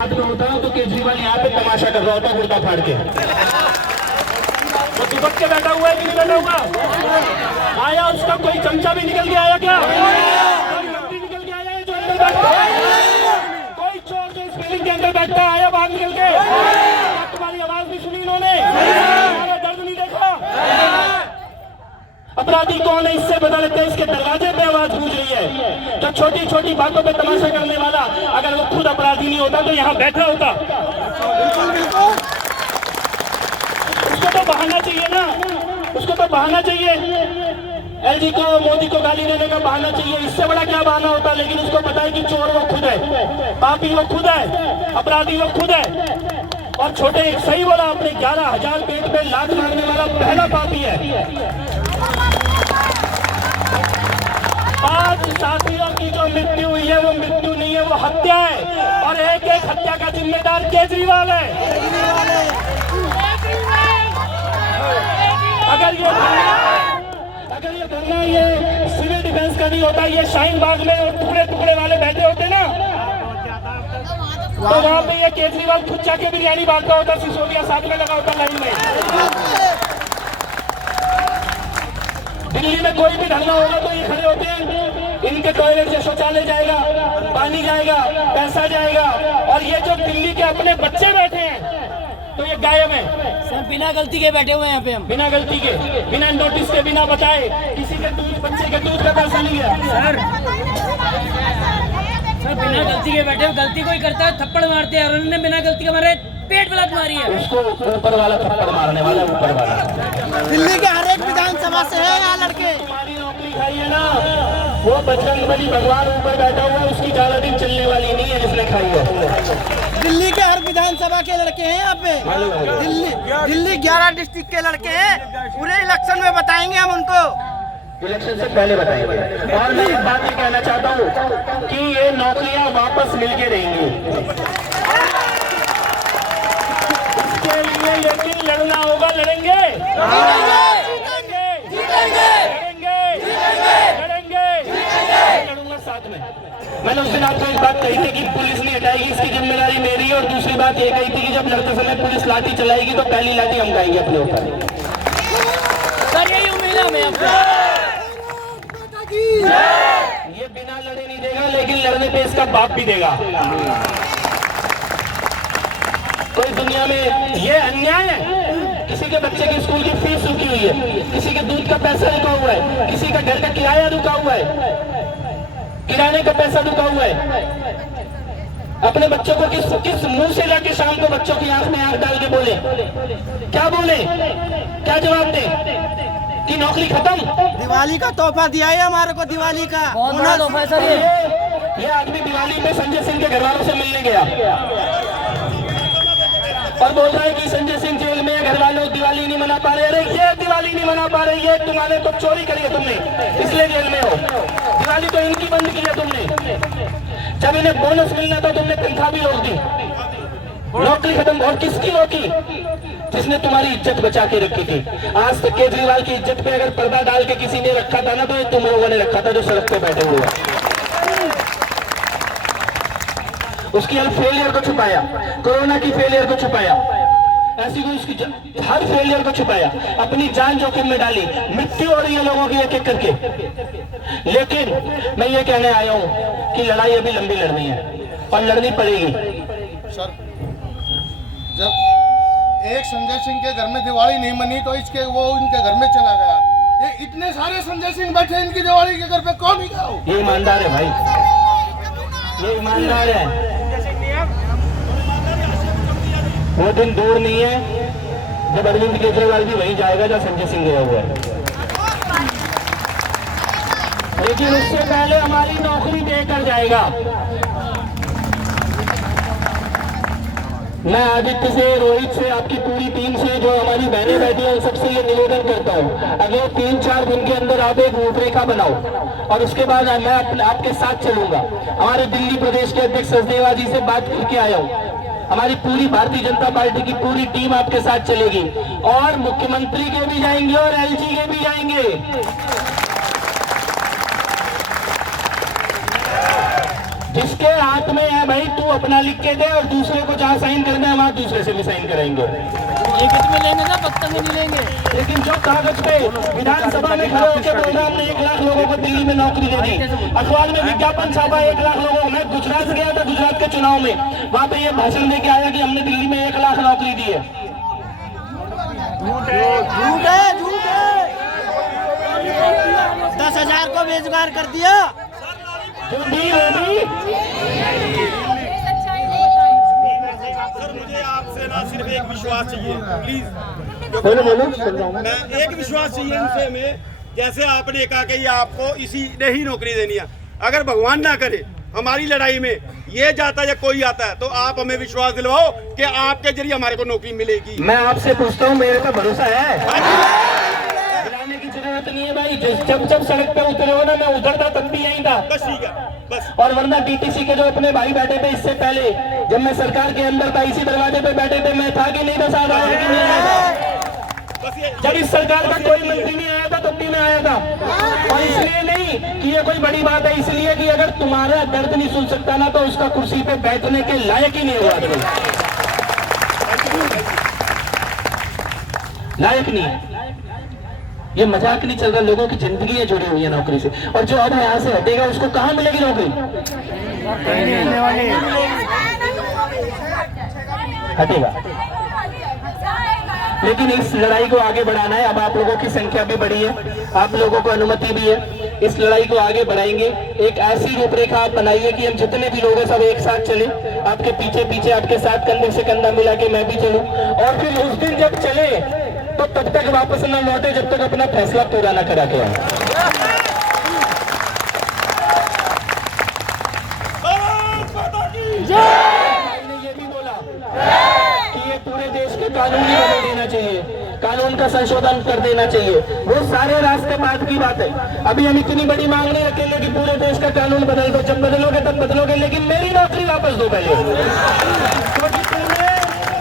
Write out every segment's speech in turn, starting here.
में होता हूँ तो केजरीवाल यहाँ पे तमाशा कर रहा होता कुर्ता फाड़ के। वो चिपक के बैठा हुआ है कि नहीं बैठा हुआ? आया उसका कोई चमचा भी निकल के आया क्या? कोई मंत्री निकल के आया है जो अंदर बैठता है? कोई चोर जो इस बिल्डिंग के अंदर बैठता है आया बाहर निकल के? तुम्हारी आवाज भी सुनी इन्होंने? तुम्हारा दर्द नहीं देखा? अपराधी कौन है इससे बता लेते हैं। इसके दरवाजे पे आवाज गूंज रही है। जो छोटी छोटी बातों पे तमाशा करने वाला अगर वो खुद अपराधी नहीं होता तो यहाँ बैठा होता। उसको तो बहाना चाहिए ना, उसको तो बहाना चाहिए। एलजी को मोदी को गाली देने का बहाना चाहिए, इससे बड़ा क्या बहाना होता। लेकिन उसको पता है कि चोर वो खुद है, पापी वो खुद है, अपराधी वो खुद है। और छोटे सही बोला आपने, 11,000 पेट पे लात मारने वाला पहला पापी है। 5 साथियों की जो मृत्यु हुई है वो मृत्यु नहीं है, वो हत्या है। और एक एक हत्या का जिम्मेदार केजरीवाल है। अगर ये धरना ये सिविल डिफेंस का नहीं होता, ये शाहीन बाग में टुकड़े टुकड़े वाले बैठे होते ना, तो वहां पे ये केजरीवाल खुद जाके बिरयानी बांटता होता, सिसोदिया साथ में लगा होता लाइन में। दिल्ली में कोई भी धरना होगा तो ये खड़े होते हैं, इनके टॉयलेट से शौचालय जाएगा, पानी जाएगा, पैसा जाएगा। और ये जो दिल्ली के अपने बच्चे बैठे हैं तो ये गायब है सर। बिना गलती के बैठे हुए हैं यहाँ पे हम, बिना गलती के, बिना नोटिस के, बिना बताए। किसी के दूध, बच्चे के दूध का पैसा नहीं है सर। सर बिना गलती के बैठे, गलती कोई करता है थप्पड़ मारते हैं, और उन्होंने बिना गलती के मारे पेट में लात मारी है। उसको ऊपर वाला थप्पड़ मारने वाला, ऊपर वाला। दिल्ली के हर एक विधानसभा से है यहाँ लड़के। तुम्हारी नौकरी खाई है ना, वो बजरंगबली भगवान ऊपर बैठा हुआ है, उसकी ज्यादा दिन चलने वाली नहीं है जिसने खाई है। दिल्ली के हर विधानसभा के लड़के हैं यहाँ पे। दिल्ली 11 डिस्ट्रिक्ट के लड़के हैं। पूरे इलेक्शन में बताएंगे हम उनको, इलेक्शन से पहले बताएंगे। और मैं एक बात ये कहना चाहता हूँ कि ये नौकरियां वापस मिलके रहेंगी। इसके लिए लेकिन लड़ना होगा, लड़ेंगे, लड़ूंगा साथ में। मैंने उस दिन आपको एक बात कही थी कि पुलिस नहीं हटाएगी, इसकी जिम्मेदारी मेरी है। और दूसरी बात ये कही थी कि जब लड़ते समय पुलिस लाठी चलाएगी तो पहली लाठी हम खाएंगे अपने ऊपर। सर यही उम्मीद है हमें आपसे। ये बिना लड़े नहीं देगा, लेकिन लड़ने पे इसका बाप भी देगा। कोई दुनिया में ये अन्याय है, किसी के बच्चे की स्कूल की फीस रुकी हुई है, किसी के दूध का पैसा रुका हुआ है, किसी का घर का किराया रुका हुआ है, किराने का पैसा रुका हुआ है। अपने बच्चों को किस मुंह से जाके शाम को बच्चों की आंख में आंख डाल के बोले, क्या बोले, क्या जवाब दे कि नौकरी खत्म? दिवाली का तोहफा दिया है हमारे को, दिवाली का बहुत बड़ा तोहफा है सर। ये आदमी दिवाली में संजय सिंह के घर वालों से मिलने गया और बोल रहा है कि संजय सिंह जेल में, घर वालों दिवाली नहीं मना पा रहे। अरे ये दिवाली नहीं मना पा रहे, ये तुम्हारे तो चोरी करी है तुमने, इसलिए जेल में हो। दिवाली तो इनकी बंद की है तुमने। जब इन्हें बोनस मिलना था तुमने तनख्वाह भी रोक दी, नौकरी खत्म। और किसकी रोकी? जिसने तुम्हारी इज्जत बचा के रखी थी। आज तक केजरीवाल की इज्जत पे अगर पर्दा डाल के किसी ने रखा था ना, तो ये तुम लोगों ने रखा था जो सड़क पे बैठे हुए। उसकी हर फेलियर को छुपाया, कोरोना की फेलियर को छुपाया, ऐसी कोई उसकी हर फेलियर को छुपाया, अपनी जान जोखिम में डाली। मृत्यु हो रही है लोगों की एक एक करके। लेकिन मैं ये कहने आया हूं कि लड़ाई अभी लंबी लड़नी है और लड़नी पड़ेगी। सर जब एक संजय सिंह के घर में दिवाली नहीं मनी तो इसके वो इनके घर में चला गया। ये इतने सारे संजय सिंह बैठे, इनकी दिवाली के घर पे कौन ही गया? ये ईमानदार है भाई, ये ईमानदार है। वो दिन दूर नहीं है जब अरविंद केजरीवाल भी वहीं जाएगा जहाँ संजय सिंह गया हुआ है। लेकिन उससे पहले हमारी नौकरी देकर जाएगा। मैं आदित्य से, रोहित से, आपकी पूरी टीम से, जो हमारी बहनें बैठी हैं, सबसे ये निवेदन करता हूँ, अगले 3-4 दिन के अंदर आप एक रूपरेखा बनाओ और उसके बाद मैं आपके साथ चलूंगा। हमारे दिल्ली प्रदेश के अध्यक्ष सचदेवा जी से बात करके आया हूँ। हमारी पूरी भारतीय जनता पार्टी की पूरी टीम आपके साथ चलेगी और मुख्यमंत्री के भी जाएंगे और एलजी के भी जाएंगे। जिस जिसके हाथ में है भाई तू अपना लिख के दे और दूसरे को जहाँ साइन करना है वहाँ दूसरे से भी साइन कराएंगे। लिखित में लेंगे ना, पत्ता में नहीं लेंगे। लेकिन जो कागज पे विधानसभा में खड़े होकर बोल रहा हमने 1 लाख लोगों को दिल्ली में नौकरी दे दी, अखबार में विज्ञापन छापा 1 लाख लोगों को। मैं गुजरात गया था, गुजरात के चुनाव में, वहाँ पे ये भाषण देके आया कि हमने दिल्ली में 1 लाख नौकरी दी है। झूठ है, झूठ है। 10,000 को बेरोजगार कर दिया। सर मुझे आपसे ना सिर्फ एक विश्वास चाहिए प्लीज, मैं एक विश्वास चाहिए उनसे में, जैसे आपने कहा कि ये आपको इसी ने ही नौकरी देनी है, अगर भगवान ना करे हमारी लड़ाई में ये जाता है या कोई आता है तो आप हमें विश्वास दिलवाओ कि आपके जरिए हमारे को नौकरी मिलेगी। मैं आपसे पूछता हूँ, मेरे पे भरोसा है? दिलाने की जरूरत नहीं है भाई। जब जब सड़क पे उतरे हो ना, मैं उतरता तब भी यहीं था। बस ठीक है बस। और वरना डीटीसी के जो अपने भाई बैठे थे इससे पहले, जब मैं सरकार के अंदर था, इसी दरवाजे पे बैठे थे, मैं था कि नहीं था साहब, आया कि नहीं आया था? जब इस सरकार का कोई मंत्री नहीं आया था तब भी मैं आया था। और इसलिए नहीं कि ये कोई बड़ी बात है, इसलिए कि अगर तुम्हारा दर्द नहीं सुन सकता ना तो उसका कुर्सी पे बैठने के लायक ही नहीं हुआ, लायक नहीं है। ये मजाक नहीं चल रहा, लोगों की जिंदगी जुड़ी हुई है नौकरी से। और जो अब यहाँ से हटेगा उसको कहाँ मिलेगी नौकरी? हटेगा। लेकिन इस लड़ाई को आगे बढ़ाना है। अब आप लोगों की संख्या भी बढ़ी है, आप लोगों को अनुमति भी है, इस लड़ाई को आगे बढ़ाएंगे। एक ऐसी रूपरेखा आप बनाइए कि हम जितने भी लोग हैं सब एक साथ चले, आपके पीछे पीछे आपके साथ कंधे से कंधा मिला के मैं भी चलूं। और फिर उस दिन जब चले तो तब तक वापस न लौटे जब तक अपना फैसला पूरा न करा के आए। ये भी बोला कि ये पूरे देश के कानूनी बना देना चाहिए, कानून का संशोधन कर देना चाहिए। वो सारे रास्ते बाद की बात है। अभी हम इतनी बड़ी मांग नहीं रखेंगे कि पूरे देश का कानून बदल दो, जब बदलोगे तब बदलोगे, लेकिन मेरी नौकरी वापस दो पहले। क्योंकि तुमने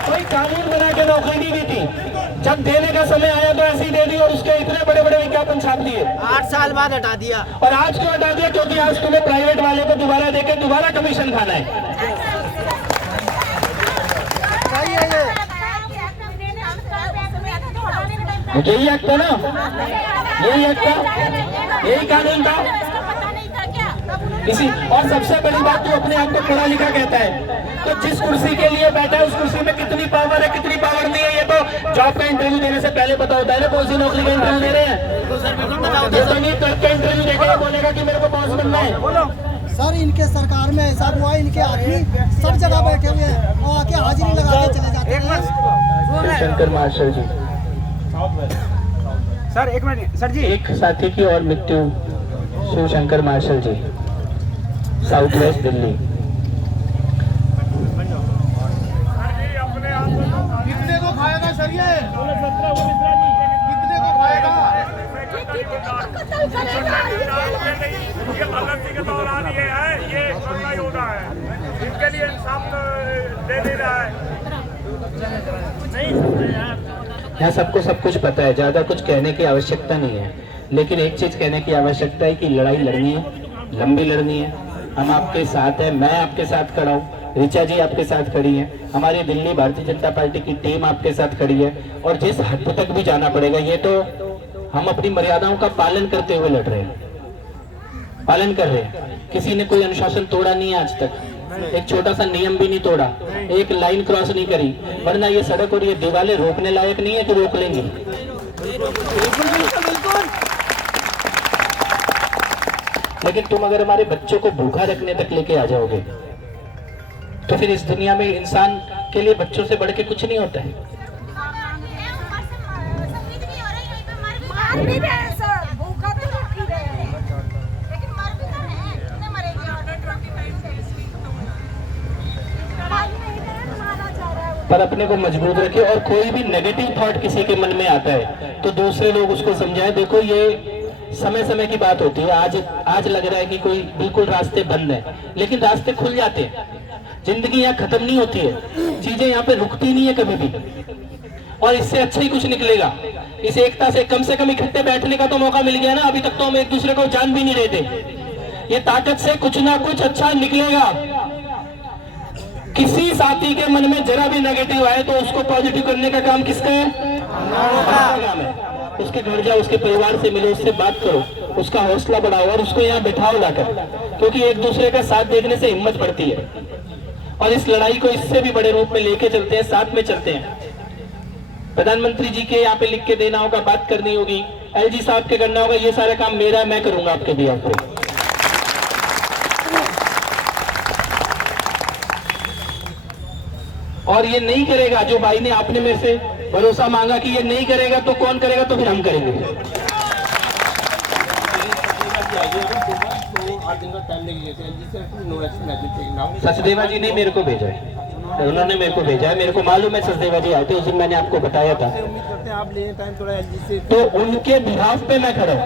कोई कानून बना के नौकरी नहीं दी थी, जब देने का समय आया तो ऐसी दे दी और उसके इतने बड़े बड़े विज्ञापन छाप दिए। 8 साल बाद हटा दिया। और आज क्यों हटा दिया? क्योंकि आज तुम्हें प्राइवेट वाले को दोबारा देके दोबारा कमीशन खाना है। यही एक्ट था ना, यही एक्ट था, यही कानून था। इसी और सबसे बड़ी बात, तू अपने आप को पढ़ा लिखा कहता है, तो जिस कुर्सी के लिए बैठा है उस कुर्सी में कितनी पावर है कितनी पावर नहीं है ये तो जॉब का इंटरव्यू देने से पहले पता होता है ना। कौन सी नौकरी का इंटरव्यू दे रहे हैं ये तो नहीं, क्लर्क का इंटरव्यू देकर बोलेगा कि मेरे को बॉस बनना है। सर इनके सरकार में ऐसा हुआ, इनके आदमी सब जगह बैठे हुए हैं और आके हाजिरी लगा के चले जाते हैं। शंकर मार्शल जी, सर एक मिनट सर जी। एक साथी की और मृत्यु, शिवशंकर मार्शल जी, साउथ वेस्ट दिल्ली। कितने को खाएगा सर ये? कितने को खाएगा? ये भगत के दौरान ये है, ये कोरोना योद्धा है, इनके लिए इंसाफ दे दे रहा है। यहाँ सबको सब कुछ पता है, ज्यादा कुछ कहने की आवश्यकता नहीं है। लेकिन एक चीज कहने की आवश्यकता है कि लड़ाई लड़नी है, लंबी लड़नी है। हम आपके साथ हैं, मैं आपके साथ खड़ा हूँ, ऋचा जी आपके साथ खड़ी है, हमारी दिल्ली भारतीय जनता पार्टी की टीम आपके साथ खड़ी है। और जिस हद तक भी जाना पड़ेगा, ये तो हम अपनी मर्यादाओं का पालन करते हुए लड़ रहे हैं, पालन कर रहे हैं। किसी ने कोई अनुशासन तोड़ा नहीं है आज तक, एक छोटा सा नियम भी नहीं तोड़ा, एक लाइन क्रॉस नहीं करी। वरना ये सड़क और ये दीवारें रोकने लायक नहीं है कि रोक लेंगे। लेकिन तुम अगर हमारे बच्चों को भूखा रखने तक लेके आ जाओगे तो फिर इस दुनिया में इंसान के लिए बच्चों से बढ़ के कुछ नहीं होता है। पर अपने को मजबूत रखे और कोई भी नेगेटिव थॉट किसी के मन में आता है तो दूसरे लोग उसको समझाएं। देखो ये समय समय की बात होती है। आज लग रहा है कि कोई बिल्कुल रास्ते बंद है, लेकिन रास्ते खुल जाते हैं। जिंदगी यहाँ खत्म नहीं होती है, चीजें यहाँ पे रुकती नहीं है कभी भी। और इससे अच्छा ही कुछ निकलेगा। इस एकता से कम इकट्ठे बैठने का तो मौका मिल गया ना। अभी तक तो हम एक दूसरे को जान भी नहीं रहे थे, ये ताकत से कुछ ना कुछ अच्छा निकलेगा। किसी साथी के मन में जरा भी नेगेटिव आए तो उसको पॉजिटिव करने का काम किसका है? हमारा काम है। उसके घर जाओ, उसके परिवार से मिलो, उससे बात करो, उसका हौसला बढ़ाओ और उसको यहाँ बिठाओ लाकर, क्योंकि एक दूसरे का साथ देखने से हिम्मत बढ़ती है। और इस लड़ाई को इससे भी बड़े रूप में लेके चलते हैं, साथ में चलते हैं। प्रधानमंत्री जी के यहाँ पे लिख के देना होगा, बात करनी होगी, एलजी साहब के करना होगा, ये सारा काम मेरा, मैं करूंगा आपके भी आपको। और ये नहीं करेगा जो भाई ने आपने मेरे से भरोसा मांगा कि ये नहीं करेगा तो कौन करेगा, तो फिर हम करेंगे। सचदेवा जी ने मेरे को भेजा है, उन्होंने मेरे को भेजा है, मेरे को मालूम है सचदेवा जी आए थे उस दिन, मैंने आपको बताया था। तो उनके बिहाफ पे मैं खड़ा हूं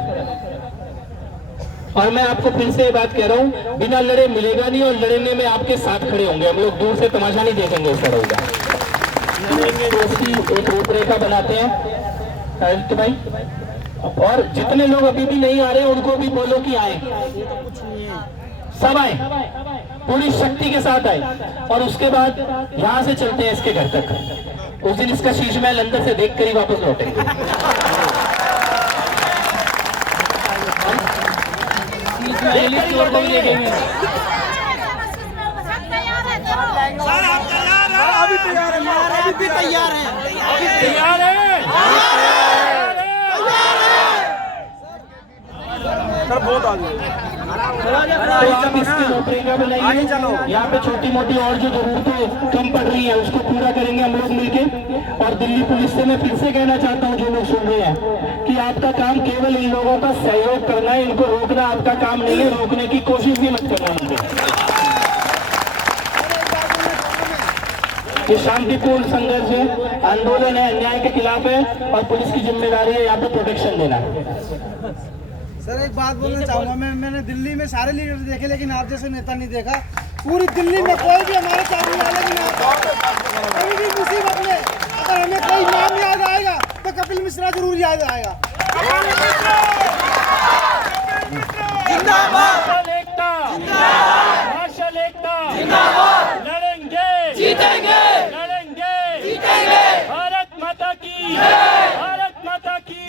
और मैं आपको फिर से ये बात कह रहा हूं, बिना लड़े मिलेगा नहीं और लड़ने में आपके साथ खड़े होंगे। हम लोग दूर से तमाशा नहीं देखेंगे इस लड़ाई का। तो उसकी एक रूपरेखा बनाते हैं तो भाई, और जितने लोग अभी भी नहीं आ रहे उनको भी बोलो कि आए, सब आए, पूरी शक्ति के साथ आए। और उसके बाद यहाँ से चलते हैं इसके घर तक। उस दिन इसका शीश महल अंदर से देख कर ही वापस लौटेंगे। अभी तैयार है, अभी भी तैयार है, तैयार है। सर बहुत आगे। तो आप इसकी रूपरेखा बनाइए। यहाँ पे छोटी मोटी और जो जरूरतें कम पड़ रही है उसको पूरा करेंगे हम लोग मिलके। और दिल्ली पुलिस से मैं फिर से कहना चाहता हूँ, जो लोग सुन रहे हैं, कि आपका काम केवल इन लोगों का सहयोग करना है, इनको रोकना आपका काम नहीं है, रोकने की कोशिश भी मत करना उनको। ये शांतिपूर्ण संघर्ष है, आंदोलन है, अन्याय के खिलाफ है और पुलिस की जिम्मेदारी है यहाँ पे प्रोटेक्शन देना। सर एक बात बोलना चाहूँगा, मैंने दिल्ली में सारे लीडर देखे लेकिन आप जैसे नेता नहीं देखा। पूरी दिल्ली में कोई भी हमारे चाबी वाले भी ना, कभी भी मुसीबत में अगर हमें कोई नाम याद आएगा तो कपिल मिश्रा जरूर याद आएगा। मार्शल एकता, मार्शल एकता, लड़ेंगे, जीतेंगे, लड़ेंगे, जीतेंगे। भारत माता की, भारत माता की।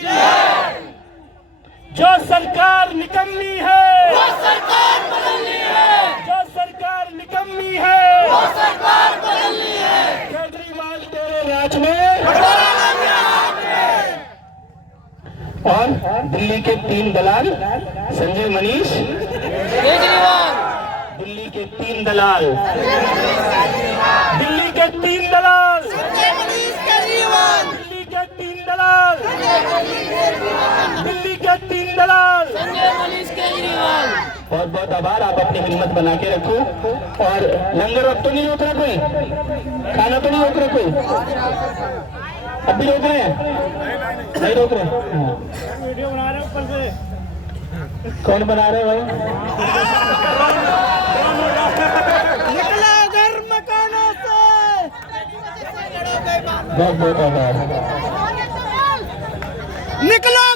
जो सरकार निकम्मी है वो सरकार बदलनी है, जो सरकार निकम्मी है वो सरकार बदलनी है। केजरीवाल तेरे राज में, और दिल्ली के 3 दलाल संजय मनीष केजरीवाल, दिल्ली के 3 दलाल, दिल्ली के 3 दलाल, संजय मनीष केजरीवाल, दिल्ली के 3 दलाल, दिल्ली के 3 दलाल, संजय मनीष केजरीवाल। बहुत बहुत आभार। आप अपनी हिम्मत बना के रखो। और लंगर अब तो नहीं रोक रहा कोई, खाना तो नहीं रोक रहा कोई, अब भी रोक रहे हैं? नहीं रोक रहे? वीडियो बना रहे ऊपर से। कौन बना रहे भाई? निकला घर मकानों से, बहुत बहुत आभार। निकला